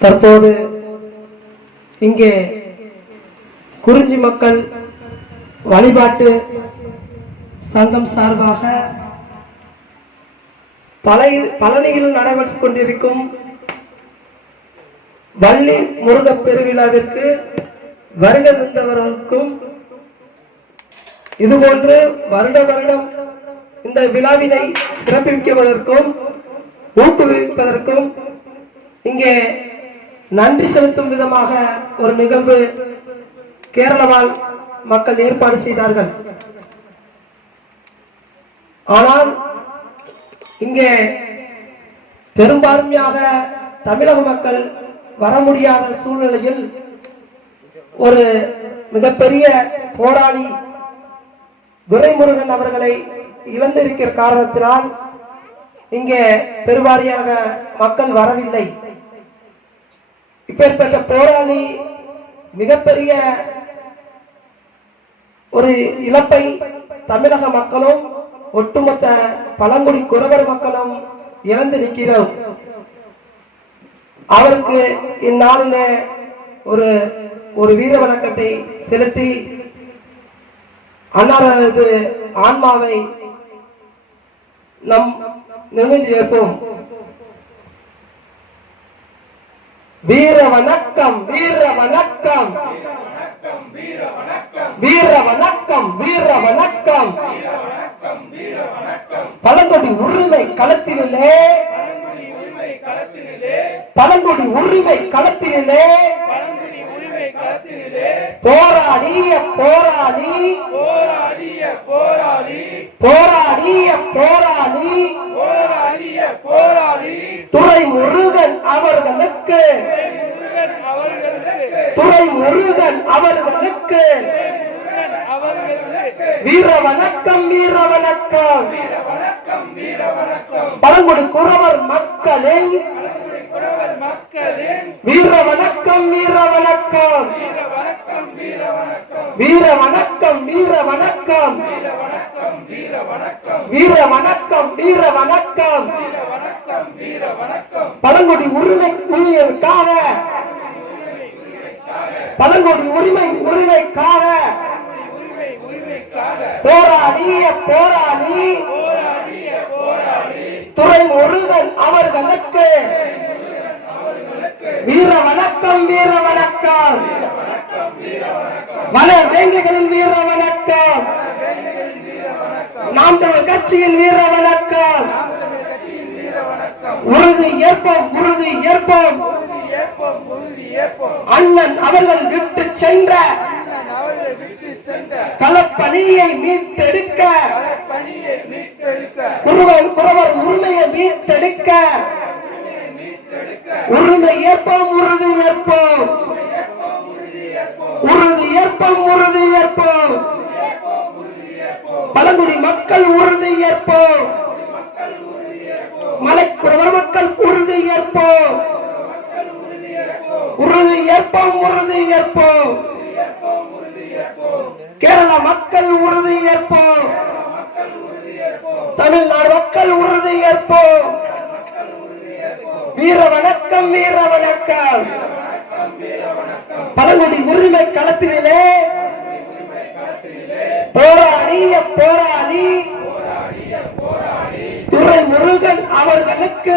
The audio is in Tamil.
தற்போது இங்கே குறிஞ்சி மக்கள் வழிபாட்டு சங்கம் சார்பாக பழைய பழனியில் நடைபெற்றுக் கொண்டிருக்கும் வள்ளி முருகப் பெருவிழாவிற்கு வருகை தந்தவர்களுக்கும் இதுபோன்று வருட வருடம் இந்த விழாவினை சிறப்பிக்குவதற்கும் ஊக்குவிப்பதற்கும் இங்கே நன்றி செலுத்தும் விதமாக ஒரு நிகழ்வு கேரளவால் மக்கள் ஏற்பாடு செய்தார்கள். ஆனால் இங்கே பெரும்பான்மையாக தமிழக மக்கள் வர முடியாத சூழ்நிலையில் ஒரு மிகப்பெரிய போராளி துரைமுருகன் அவர்களை இழந்திருக்கிற காரணத்தினால் இங்கே பெருவாரியாக மக்கள் வரவில்லை. இப்பேற்பட்ட போராளி மிகப்பெரிய ஒரு இழப்பை தமிழக மக்களும் ஒட்டுமொத்த பழங்குடி குறவர் மக்களும் இழந்து நிற்கிறோம். அவருக்கு இந்நாளிலே ஒரு ஒரு வீர வணக்கத்தை செலுத்தி அன்னாரது ஆன்மாவை நம் நிமிர்ந்து வைப்போம் வீர வணக்கம் வீர வணக்கம் வீர வணக்கம் வீர வணக்கம் பழங்குடி உரிமை களத்திலே பழங்குடி உரிமை களத்திலே போராடிய போராடி போராடிய போராளி. போராடிய போராடி போராடிய போராளி. துறை முருகன் அவர்களுக்கு. துறை முருகன் அவர்களுக்கு. வீர வணக்கம் வீர வணக்கம் பழங்குடி குறவர் மக்களின். வீர வணக்கம் வீர வணக்கம் வீர வணக்கம் வீர வணக்கம் வீர வணக்கம் வீர வணக்கம். பழங்குடி உரிமை உரிமைக்காக பழங்குடி உரிமை உரிமைக்காக. உரிமை உரிமைக்காக. போராடிய போராடி. போராடிய போராளி துறை முருகன் அவர்களுக்கு. வீர வணக்கம் வீர வணக்கம். வன வேங்கைகளின் வீர வணக்கம். நாம் தமிழ் கட்சியின் வீர வணக்கம் உறுதி ஏற்போம் உறுதி ஏற்போம். அண்ணன் அவர்கள் விட்டு சென்ற களப்பணியை மீட்டெடுக்க. பணியை குருவன் குறவர் உரிமையை மீட்டெடுக்க. உரிமை ஏற்போம் உறுதி ஏற்போம். உறுதி ஏற்போம் உறுதி ஏற்போம். பழங்குடி மக்கள் உறுதி ஏற்போம். மலைக்குறவர் மக்கள் உறுதி ஏற்போம். உறுதி ஏற்போம் உறுதி ஏற்போம். கேரள மக்கள் உறுதி ஏற்போம். தமிழ்நாடு மக்கள் உறுதி ஏற்போம். வீர வணக்கம் வீர வணக்கம். பழங்குடி உரிமை களத்திலே போராடிய போராடி துரை முருகன் அவர்களுக்கு